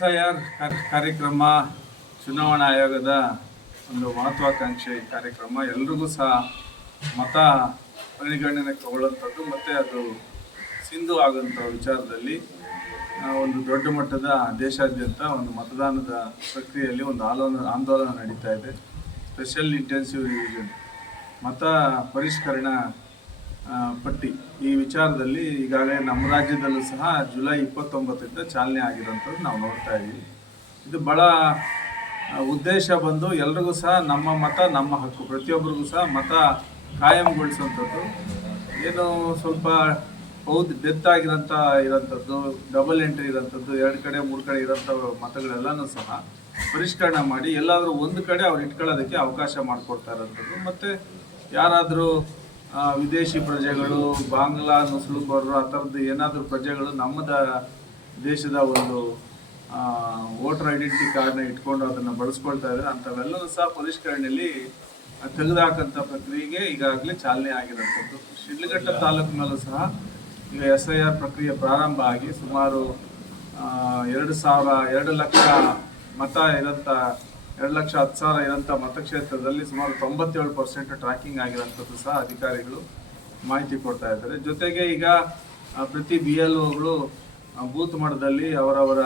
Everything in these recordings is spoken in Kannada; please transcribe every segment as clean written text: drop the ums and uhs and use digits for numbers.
SIR ಕಾರ್ಯಕ್ರಮ ಚುನಾವಣಾ ಆಯೋಗದ ಒಂದು ಮಹತ್ವಾಕಾಂಕ್ಷೆ ಕಾರ್ಯಕ್ರಮ. ಎಲ್ರಿಗೂ ಸಹ ಮತ ಪರಿಗಣನೆ ತಗೊಳ್ಳುವಂಥದ್ದು ಮತ್ತು ಅದು ಸಿಂಧು ಆಗುವಂಥ ವಿಚಾರದಲ್ಲಿ ಒಂದು ದೊಡ್ಡ ಮಟ್ಟದ ದೇಶಾದ್ಯಂತ ಒಂದು ಮತದಾನದ ಪ್ರಕ್ರಿಯೆಯಲ್ಲಿ ಒಂದು ಆಂದೋಲನ ನಡೀತಾ ಇದೆ. ಸ್ಪೆಷಲ್ ಇಂಟೆನ್ಸಿವ್ ರಿವಿಷನ್ ಮತ ಪರಿಷ್ಕರಣಾ ಪಟ್ಟಿ ಈ ವಿಚಾರದಲ್ಲಿ ಈಗಾಗಲೇ ನಮ್ಮ ರಾಜ್ಯದಲ್ಲೂ ಸಹ ಜುಲೈ 29ರಿಂದ ಚಾಲನೆ ಆಗಿರೋಂಥದ್ದು ನಾವು ನೋಡ್ತಾ ಇದ್ದೀವಿ. ಇದು ಭಾಳ ಉದ್ದೇಶ ಬಂದು ಎಲ್ರಿಗೂ ಸಹ ನಮ್ಮ ಮತ ನಮ್ಮ ಹಕ್ಕು, ಪ್ರತಿಯೊಬ್ಬರಿಗೂ ಸಹ ಮತ ಕಾಯಂಗೊಳಿಸುವಂಥದ್ದು. ಏನು ಸ್ವಲ್ಪ ಡೆತ್ ಇರೋಂಥದ್ದು, ಡಬಲ್ ಎಂಟ್ರಿ ಇರೋಂಥದ್ದು, 2 ಕಡೆ 3 ಕಡೆ ಇರೋಂಥ ಮತಗಳೆಲ್ಲನೂ ಸಹ ಪರಿಷ್ಕರಣೆ ಮಾಡಿ ಎಲ್ಲಾದರೂ ಒಂದು ಕಡೆ ಅವ್ರು ಇಟ್ಕೊಳ್ಳೋದಕ್ಕೆ ಅವಕಾಶ ಮಾಡಿಕೊಡ್ತಾ ಇರೋಂಥದ್ದು. ಮತ್ತು ಯಾರಾದರೂ ವಿದೇಶಿ ಪ್ರಜೆಗಳು, ಬಾಂಗ್ಲಾ ನುಸುಳುಕೋರರು, ಆ ಥರದ್ದು ಏನಾದರೂ ಪ್ರಜೆಗಳು ನಮ್ಮ ದೇಶದ ಒಂದು ವೋಟರ್ ಐಡೆಂಟಿಟಿ ಕಾರ್ಡ್ನ ಇಟ್ಕೊಂಡು ಅದನ್ನು ಬಳಸ್ಕೊಳ್ತಾ ಇದ್ದಾರೆ, ಅಂಥವೆಲ್ಲವೂ ಸಹ ಪರಿಷ್ಕರಣೆಯಲ್ಲಿ ತೆಗೆದುಹಾಕಂಥ ಪ್ರಕ್ರಿಯೆಗೆ ಈಗಾಗಲೇ ಚಾಲನೆ ಆಗಿರೋಂಥದ್ದು. ಶಿಡ್ಲಘಟ್ಟ ತಾಲೂಕಿನಲ್ಲೂ ಸಹ ಈಗ SIR ಪ್ರಕ್ರಿಯೆ ಪ್ರಾರಂಭ ಆಗಿ ಸುಮಾರು 2 ಲಕ್ಷ ಮತ ಇರೋಂಥ 2,10,000 ಇರೋಂಥ ಮತಕ್ಷೇತ್ರದಲ್ಲಿ ಸುಮಾರು 97% ಟ್ರ್ಯಾಕಿಂಗ್ ಆಗಿರೋಂಥದ್ದು ಸಹ ಅಧಿಕಾರಿಗಳು ಮಾಹಿತಿ ಕೊಡ್ತಾ ಇದ್ದಾರೆ. ಜೊತೆಗೆ ಈಗ ಪ್ರತಿ BLOಗಳು ಬೂತ್ ಮಟ್ಟದಲ್ಲಿ ಅವರವರ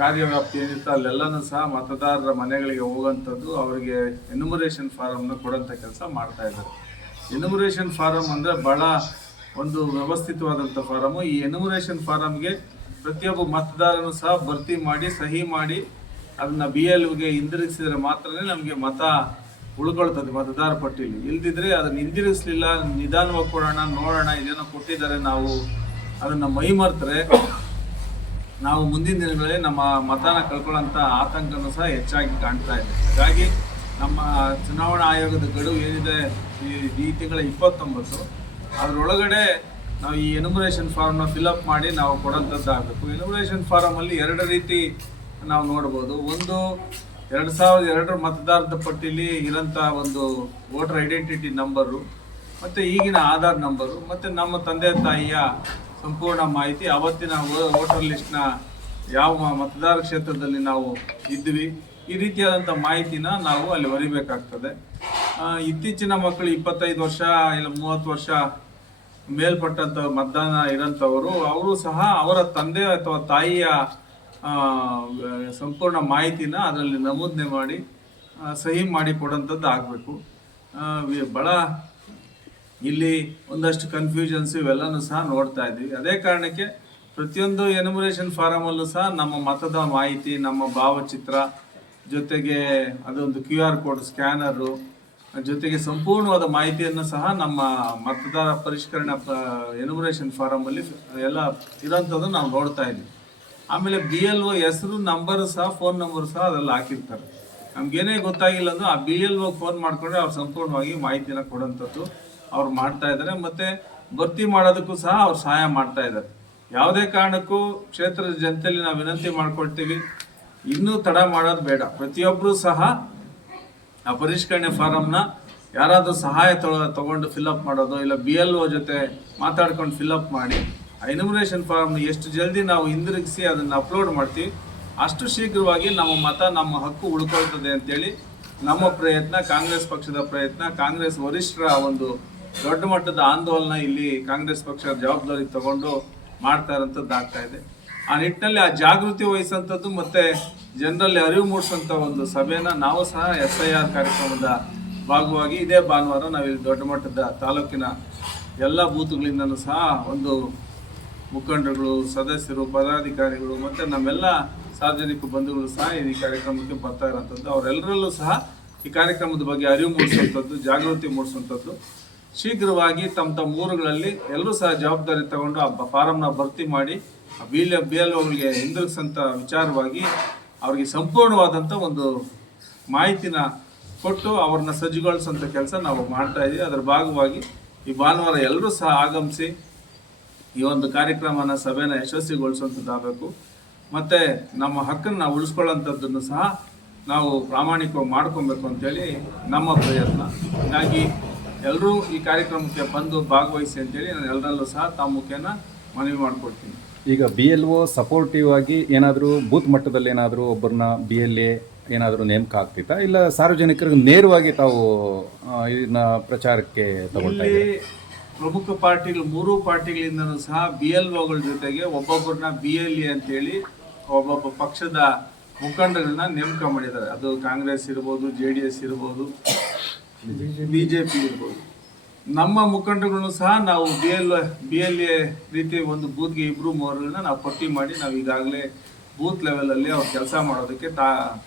ಕಾರ್ಯವ್ಯಾಪ್ತಿ ಏನಿತ್ತು ಅಲ್ಲೆಲ್ಲನೂ ಸಹ ಮತದಾರರ ಮನೆಗಳಿಗೆ ಹೋಗುವಂಥದ್ದು, ಅವರಿಗೆ ಎನ್ಯುಮರೇಷನ್ ಫಾರಮ್ನ ಕೊಡೋಂಥ ಕೆಲಸ ಮಾಡ್ತಾ ಇದ್ದಾರೆ. ಎನ್ಯುಮರೇಷನ್ ಫಾರಮ್ ಅಂದರೆ ಭಾಳ ಒಂದು ವ್ಯವಸ್ಥಿತವಾದಂಥ ಫಾರಮು. ಈ ಎನ್ಯುಮರೇಷನ್ ಫಾರಮ್ಗೆ ಪ್ರತಿಯೊಬ್ಬ ಮತದಾರನು ಸಹ ಭರ್ತಿ ಮಾಡಿ ಸಹಿ ಮಾಡಿ ಅದನ್ನು BLOಗೆ ಹಿಂದಿರುಗಿಸಿದ್ರೆ ಮಾತ್ರನೇ ನಮಗೆ ಮತ ಉಳ್ಕೊಳ್ತದೆ ಮತದಾರ ಪಟ್ಟಿಲಿ. ಇಲ್ದಿದ್ರೆ ಅದನ್ನು ಹಿಂದಿರುಗಿಸ್ಲಿಲ್ಲ, ನಿಧಾನವಾಗಿ ಕೊಡೋಣ ನೋಡೋಣ ಇದೇನೋ ಕೊಟ್ಟಿದ್ದಾರೆ, ನಾವು ಅದನ್ನು ಮೈಮರೆತರೆ ನಾವು ಮುಂದಿನ ದಿನಗಳಲ್ಲಿ ನಮ್ಮ ಮತನ ಕಳ್ಕೊಳ್ಳೋಂಥ ಆತಂಕನೂ ಸಹ ಹೆಚ್ಚಾಗಿ ಕಾಣ್ತಾ ಇದೆ. ಹಾಗಾಗಿ ನಮ್ಮ ಚುನಾವಣಾ ಆಯೋಗದ ಗಡುವು ಏನಿದೆ ಈ ತಿಂಗಳ 29, ಅದರೊಳಗಡೆ ನಾವು ಈ ಎನ್ಯುಮರೇಷನ್ ಫಾರ್ಮ್ನ ಫಿಲಪ್ ಮಾಡಿ ನಾವು ಕೊಡೋಂಥದ್ದು ಆಗಬೇಕು. ಎನ್ಯುಮರೇಷನ್ ಫಾರಮಲ್ಲಿ 2 ರೀತಿ ನಾವು ನೋಡ್ಬೋದು. ಒಂದು 2002 ಮತದಾರರ ಪಟ್ಟಿಲಿ ಇರೋಂಥ ಒಂದು ವೋಟರ್ ಐಡೆಂಟಿಟಿ ನಂಬರು, ಮತ್ತು ಈಗಿನ ಆಧಾರ್ ನಂಬರು, ಮತ್ತು ನಮ್ಮ ತಂದೆ ತಾಯಿಯ ಸಂಪೂರ್ಣ ಮಾಹಿತಿ, ಅವತ್ತಿನ ವೋಟರ್ ಲಿಸ್ಟ್ನ ಯಾವ ಮತದಾರ ಕ್ಷೇತ್ರದಲ್ಲಿ ನಾವು ಇದ್ವಿ, ಈ ರೀತಿಯಾದಂಥ ಮಾಹಿತಿನ ನಾವು ಅಲ್ಲಿ ಬರಿಬೇಕಾಗ್ತದೆ. ಇತ್ತೀಚಿನ ಮಕ್ಕಳು 25 ವರ್ಷ ಇಲ್ಲ 30 ವರ್ಷ ಮೇಲ್ಪಟ್ಟಂಥ ಮತದಾನ ಇರೋಂಥವರು, ಅವರು ಸಹ ಅವರ ತಂದೆ ಅಥವಾ ತಾಯಿಯ ಸಂಪೂರ್ಣ ಮಾಹಿತಿನ ಅದರಲ್ಲಿ ನಮೂದನೆ ಮಾಡಿ ಸಹಿ ಮಾಡಿ ಕೊಡೋಂಥದ್ದು ಆಗಬೇಕು. ಭಾಳ ಇಲ್ಲಿ ಒಂದಷ್ಟು ಕನ್ಫ್ಯೂಷನ್ಸ್ ಇವೆಲ್ಲನೂ ಸಹ ನೋಡ್ತಾ ಇದ್ದೀವಿ. ಅದೇ ಕಾರಣಕ್ಕೆ ಪ್ರತಿಯೊಂದು ಎನ್ಯುಮರೇಷನ್ ಫಾರಮಲ್ಲೂ ಸಹ ನಮ್ಮ ಮತದ ಮಾಹಿತಿ, ನಮ್ಮ ಭಾವಚಿತ್ರ, ಜೊತೆಗೆ ಅದೊಂದು QR ಕೋಡ್ ಸ್ಕ್ಯಾನರು, ಜೊತೆಗೆ ಸಂಪೂರ್ಣವಾದ ಮಾಹಿತಿಯನ್ನು ಸಹ ನಮ್ಮ ಮತದಾರ ಪರಿಷ್ಕರಣಾ ಎನ್ಯುಮರೇಷನ್ ಫಾರಮಲ್ಲಿ ಎಲ್ಲ ಇರೋಂಥದ್ದು ನಾವು ನೋಡ್ತಾ ಇದ್ದೀವಿ. ಆಮೇಲೆ BLO ಹೆಸರು, ನಂಬರು ಸಹ, ಫೋನ್ ನಂಬರ್ ಸಹ ಅದರಲ್ಲಿ ಹಾಕಿರ್ತಾರೆ. ನಮಗೇನೇ ಗೊತ್ತಾಗಿಲ್ಲ ಅಂದರೂ ಆ BLO ಫೋನ್ ಮಾಡಿಕೊಂಡ್ರೆ ಅವ್ರು ಸಂಪೂರ್ಣವಾಗಿ ಮಾಹಿತಿನ ಕೊಡೋಂಥದ್ದು ಅವ್ರು ಮಾಡ್ತಾ ಇದ್ದಾರೆ. ಮತ್ತು ಭರ್ತಿ ಮಾಡೋದಕ್ಕೂ ಸಹ ಅವ್ರು ಸಹಾಯ ಮಾಡ್ತಾ ಇದ್ದಾರೆ. ಯಾವುದೇ ಕಾರಣಕ್ಕೂ ಕ್ಷೇತ್ರದ ಜನತೆಯಲ್ಲಿ ನಾವು ವಿನಂತಿ ಮಾಡ್ಕೊಳ್ತೀವಿ, ಇನ್ನೂ ತಡ ಮಾಡೋದು ಬೇಡ. ಪ್ರತಿಯೊಬ್ಬರೂ ಸಹ ಆ ಪರಿಷ್ಕರಣೆ ಫಾರಮ್ನ ಯಾರಾದರೂ ಸಹಾಯ ತಗೊಂಡು ಫಿಲಪ್ ಮಾಡೋದು, ಇಲ್ಲ BLO ಜೊತೆ ಮಾತಾಡ್ಕೊಂಡು ಫಿಲಪ್ ಮಾಡಿ ಆ ಎನ್ಯುಮರೇಷನ್ ಫಾರಮ್ನ ಎಷ್ಟು ಜಲ್ದಿ ನಾವು ಹಿಂದಿರುಗಿಸಿ ಅದನ್ನು ಅಪ್ಲೋಡ್ ಮಾಡ್ತೀವಿ, ಅಷ್ಟು ಶೀಘ್ರವಾಗಿ ನಮ್ಮ ಮತ ನಮ್ಮ ಹಕ್ಕು ಉಳ್ಕೊಳ್ತದೆ ಅಂತೇಳಿ ನಮ್ಮ ಪ್ರಯತ್ನ, ಕಾಂಗ್ರೆಸ್ ಪಕ್ಷದ ಪ್ರಯತ್ನ, ಕಾಂಗ್ರೆಸ್ ವರಿಷ್ಠರ ಒಂದು ದೊಡ್ಡ ಮಟ್ಟದ ಆಂದೋಲನ ಇಲ್ಲಿ ಕಾಂಗ್ರೆಸ್ ಪಕ್ಷದ ಜವಾಬ್ದಾರಿ ತಗೊಂಡು ಮಾಡ್ತಾ ಇರೋಂಥದ್ದು ಆಗ್ತಾ ಇದೆ. ಆ ನಿಟ್ಟಿನಲ್ಲಿ ಆ ಜಾಗೃತಿ ವಹಿಸೋಂಥದ್ದು ಮತ್ತು ಜನರಲ್ಲಿ ಅರಿವು ಮೂಡಿಸೋಂಥ ಒಂದು ಸಭೆನ ನಾವು ಸಹ SIR ಕಾರ್ಯಕ್ರಮದ ಭಾಗವಾಗಿ ಇದೇ ಭಾನುವಾರ ನಾವಿಲ್ಲಿ ದೊಡ್ಡ ಮಟ್ಟದ ತಾಲೂಕಿನ ಎಲ್ಲ ಬೂತ್ಗಳಿಂದನೂ ಸಹ ಒಂದು ಮುಖಂಡರುಗಳು, ಸದಸ್ಯರು, ಪದಾಧಿಕಾರಿಗಳು ಮತ್ತು ನಮ್ಮೆಲ್ಲ ಸಾರ್ವಜನಿಕ ಬಂಧುಗಳು ಸಹ ಈ ಕಾರ್ಯಕ್ರಮಕ್ಕೆ ಬರ್ತಾ ಇರೋಂಥದ್ದು. ಅವರೆಲ್ಲರಲ್ಲೂ ಸಹ ಈ ಕಾರ್ಯಕ್ರಮದ ಬಗ್ಗೆ ಅರಿವು ಮೂಡಿಸುವಂಥದ್ದು, ಜಾಗೃತಿ ಮೂಡಿಸುವಂಥದ್ದು. ಶೀಘ್ರವಾಗಿ ತಮ್ಮ ಊರುಗಳಲ್ಲಿ ಎಲ್ಲರೂ ಸಹ ಜವಾಬ್ದಾರಿ ತಗೊಂಡು ಆ ಫಾರಮ್ನ ಭರ್ತಿ ಮಾಡಿ BLOಗಳಿಗೆ ಹಿಂದಿರುಗಿಸೋಂಥ ವಿಚಾರವಾಗಿ ಅವ್ರಿಗೆ ಸಂಪೂರ್ಣವಾದಂಥ ಒಂದು ಮಾಹಿತಿನ ಕೊಟ್ಟು ಅವ್ರನ್ನ ಸಜ್ಜುಗೊಳಿಸೋಂಥ ಕೆಲಸ ನಾವು ಮಾಡ್ತಾ ಇದ್ದೀವಿ. ಅದರ ಭಾಗವಾಗಿ ಈ ಭಾನುವಾರ ಎಲ್ಲರೂ ಸಹ ಆಗಮಿಸಿ ಈ ಒಂದು ಕಾರ್ಯಕ್ರಮನ ಸಭೆನ ಯಶಸ್ವಿಗೊಳಿಸುವಂಥದ್ದಾಗಬೇಕು. ಮತ್ತು ನಮ್ಮ ಹಕ್ಕನ್ನು ನಾವು ಉಳಿಸ್ಕೊಳ್ಳೋಂಥದ್ದನ್ನು ಸಹ ನಾವು ಪ್ರಾಮಾಣಿಕವಾಗಿ ಮಾಡ್ಕೊಬೇಕು ಅಂತೇಳಿ ನಮ್ಮ ಪ್ರಯತ್ನ. ಹೀಗಾಗಿ ಎಲ್ಲರೂ ಈ ಕಾರ್ಯಕ್ರಮಕ್ಕೆ ಬಂದು ಭಾಗವಹಿಸಿ ಅಂತೇಳಿ ನಾನು ಎಲ್ಲರಲ್ಲೂ ಸಹ ತಮ್ಮ ಮುಖೇನ ಮನವಿ ಮಾಡಿಕೊಡ್ತೀನಿ. ಈಗ BLO ಸಪೋರ್ಟಿವ್ ಆಗಿ ಏನಾದರೂ ಬೂತ್ ಮಟ್ಟದಲ್ಲಿ ಏನಾದರೂ ಒಬ್ಬರನ್ನ BLA ಏನಾದರೂ ನೇಮಕ ಆಗ್ತಿತ್ತಾ, ಇಲ್ಲ ಸಾರ್ವಜನಿಕರಿಗೆ ನೇರವಾಗಿ ತಾವು ಇದನ್ನ ಪ್ರಚಾರಕ್ಕೆ ತಗೊಳ್ತಾ ಇಲ್ಲಿ ಇದ್ದೀರಾ? ಪ್ರಮುಖ ಪಾರ್ಟಿಗಳು, ಮೂರೂ ಪಾರ್ಟಿಗಳಿಂದನೂ ಸಹ BLOಗಳ ಜೊತೆಗೆ ಒಬ್ಬೊಬ್ಬರನ್ನ BLA ಅಂತೇಳಿ ಒಬ್ಬೊಬ್ಬ ಪಕ್ಷದ ಮುಖಂಡಗಳನ್ನ ನೇಮಕ ಮಾಡಿದ್ದಾರೆ. ಅದು ಕಾಂಗ್ರೆಸ್ ಇರ್ಬೋದು, JDS ಇರ್ಬೋದು, BJP ಇರ್ಬೋದು. ನಮ್ಮ ಮುಖಂಡಗಳನ್ನು ಸಹ ನಾವು BLA ರೀತಿ ಒಂದು ಬೂತ್ಗೆ 2-3 ನಾವು ಪಟ್ಟಿ ಮಾಡಿ ನಾವು ಈಗಾಗಲೇ ಬೂತ್ ಲೆವೆಲಲ್ಲಿ ಅವ್ರು ಕೆಲಸ ಮಾಡೋದಕ್ಕೆ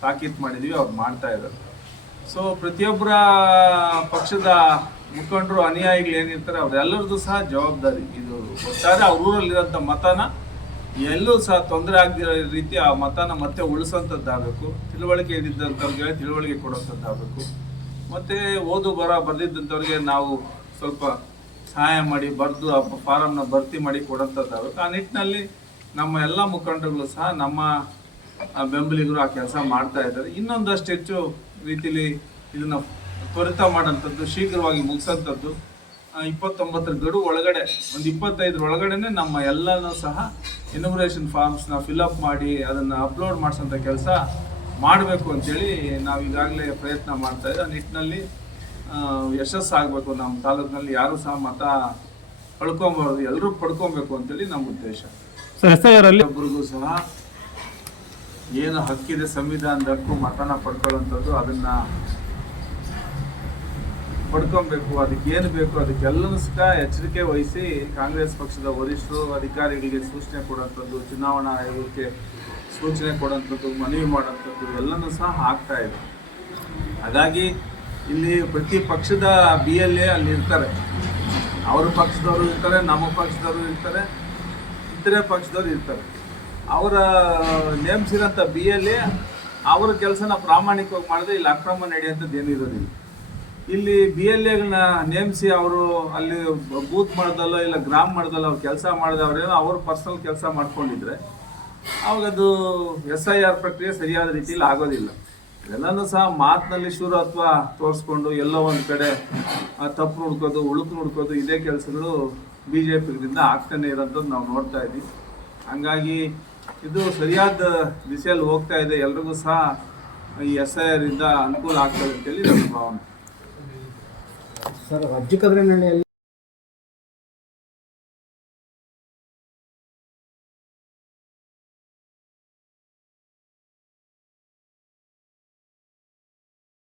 ತಾಕೀತು ಮಾಡಿದ್ದೀವಿ. ಅವ್ರು ಮಾಡ್ತಾ ಇದ್ದಾರೆ. ಸೊ ಪ್ರತಿಯೊಬ್ಬರ ಪಕ್ಷದ ಮುಖಂಡರು, ಅನುಯಾಯಿಗಳು ಏನಿರ್ತಾರೆ ಅವರೆಲ್ಲರದ್ದು ಸಹ ಜವಾಬ್ದಾರಿ ಇದು. ಒಟ್ಟಾರೆ ಅವ್ರ ಊರಲ್ಲಿರೋಂಥ ಮತನ ಎಲ್ಲೂ ಸಹ ತೊಂದರೆ ಆಗದಿರೋ ರೀತಿ ಆ ಮತನ ಮತ್ತೆ ಉಳಿಸೋಂಥದ್ದಾಗಬೇಕು. ತಿಳುವಳಿಕೆ ಇದ್ದಂಥವ್ರಿಗೆ ತಿಳುವಳಿಕೆ ಕೊಡೋಂಥದ್ದಾಗಬೇಕು. ಮತ್ತು ಬರೆದಿದ್ದಂಥವ್ರಿಗೆ ನಾವು ಸ್ವಲ್ಪ ಸಹಾಯ ಮಾಡಿ ಬರೆದು ಆ ಫಾರಮ್ನ ಭರ್ತಿ ಮಾಡಿ ಕೊಡೋಂಥದ್ದಾಗಬೇಕು. ಆ ನಿಟ್ಟಿನಲ್ಲಿ ನಮ್ಮ ಎಲ್ಲ ಮುಖಂಡರುಗಳು ಸಹ ನಮ್ಮ ಬೆಂಬಲಿಗರು ಆ ಕೆಲಸ ಮಾಡ್ತಾ ಇದ್ದಾರೆ. ಇನ್ನೊಂದಷ್ಟು ಹೆಚ್ಚು ರೀತಿಲಿ ಇದನ್ನು ತ್ವರಿತ ಮಾಡೋಂಥದ್ದು, ಶೀಘ್ರವಾಗಿ ಮುಗಿಸೋಂಥದ್ದು. 29 ಗಡುವು ಒಳಗಡೆ, ಒಂದು 25 ಒಳಗಡೆನೆ ನಮ್ಮ ಎಲ್ಲನೂ ಸಹ ಇನ್ಯುಮರೇಷನ್ ಫಾರ್ಮ್ಸ್ನ ಫಿಲಪ್ ಮಾಡಿ ಅದನ್ನು ಅಪ್ಲೋಡ್ ಮಾಡಿಸೋಂಥ ಕೆಲಸ ಮಾಡಬೇಕು ಅಂತೇಳಿ ನಾವು ಈಗಾಗಲೇ ಪ್ರಯತ್ನ ಮಾಡ್ತಾ ಇದ್ದೀವಿ. ಆ ನಿಟ್ಟಿನಲ್ಲಿ ಯಶಸ್ಸಾಗಬೇಕು. ನಮ್ಮ ತಾಲೂಕಿನಲ್ಲಿ ಯಾರೂ ಸಹ ಮತ ಪಡ್ಕೊಬಾರ್ದು, ಎಲ್ಲರೂ ಪಡ್ಕೊಬೇಕು ಅಂತೇಳಿ ನಮ್ಮ ಉದ್ದೇಶ. ಒಬ್ಬರಿಗೂ ಸಹ ಏನು ಹಕ್ಕಿದೆ ಸಂವಿಧಾನದ ಹಕ್ಕು, ಮತನ ಪಡ್ಕೊಳ್ಳೋಂಥದ್ದು, ಅದನ್ನ ಪಡ್ಕೊಬೇಕು. ಅದಕ್ಕೆ ಏನು ಬೇಕು ಅದಕ್ಕೆಲ್ಲನೂ ಸಹ ಎಚ್ಚರಿಕೆ ವಹಿಸಿ ಕಾಂಗ್ರೆಸ್ ಪಕ್ಷದ ವರಿಷ್ಠರು ಅಧಿಕಾರಿಗಳಿಗೆ ಸೂಚನೆ ಕೊಡುವಂಥದ್ದು, ಚುನಾವಣಾ ಆಯೋಗಕ್ಕೆ ಸೂಚನೆ ಕೊಡುವಂಥದ್ದು, ಮನವಿ ಮಾಡುವಂಥದ್ದು ಎಲ್ಲನೂ ಸಹ ಆಗ್ತಾ ಇದೆ. ಹಾಗಾಗಿ ಇಲ್ಲಿ ಪ್ರತಿ ಪಕ್ಷದ BLA ಅಲ್ಲಿ ಇರ್ತಾರೆ. ಅವ್ರ ಪಕ್ಷದವರು ಇರ್ತಾರೆ, ನಮ್ಮ ಪಕ್ಷದವರು ಇರ್ತಾರೆ, ಇತರೆ ಪಕ್ಷದವರು ಇರ್ತಾರೆ. ಅವರ ನೇಮಿಸಿರೋಂಥ BLA ಅವರ ಕೆಲಸನ ಪ್ರಾಮಾಣಿಕವಾಗಿ ಮಾಡಿದ್ರೆ ಇಲ್ಲಿ ಅಕ್ರಮ ನಡೆಯುವಂಥದ್ದು ಏನೂ ಇರೋದಿಲ್ಲ. ಇಲ್ಲಿ BLAಗಳನ್ನ ನೇಮಿಸಿ ಅವರು ಅಲ್ಲಿ ಬೂತ್ ಮಾಡ್ದಲ್ಲೋ ಇಲ್ಲ ಗ್ರಾಮ ಮಾಡ್ದಲ್ಲೋ ಅವ್ರು ಕೆಲಸ ಮಾಡಿದವ್ರೇನೋ ಅವ್ರ ಪರ್ಸನಲ್ ಕೆಲಸ ಮಾಡ್ಕೊಂಡಿದ್ರೆ ಅವಾಗ ಅದು SIR ಪ್ರಕ್ರಿಯೆ ಸರಿಯಾದ ರೀತಿಯಲ್ಲಿ ಆಗೋದಿಲ್ಲ. ಇದೆಲ್ಲನೂ ಸಹ ಮಾತಿನಲ್ಲಿ ಶೂರತ್ವ ತೋರಿಸ್ಕೊಂಡು ಎಲ್ಲೋ ಒಂದು ಕಡೆ ತಪ್ಪು ಹುಡ್ಕೋದು, ಉಳುಕು ಹುಡ್ಕೋದು, ಇದೇ ಕೆಲಸಗಳು BJPಗಳಿಂದ ಆಗ್ತಾನೆ ಇರೋಂಥದ್ದು ನಾವು ನೋಡ್ತಾ ಇದ್ದೀವಿ. ಹಂಗಾಗಿ ಇದು ಸರಿಯಾದ ದಿಶೆಯಲ್ಲಿ ಹೋಗ್ತಾ ಇದೆ. ಎಲ್ರಿಗೂ ಸಹ ಈ SIR ಇಂದ ಅನುಕೂಲ ಆಗ್ತದೆ ಅಂತೇಳಿ ನನ್ನ ಭಾವನೆ. ಸರ್, ರಾಜ್ಯ ಕದರಿನಲ್ಲಿ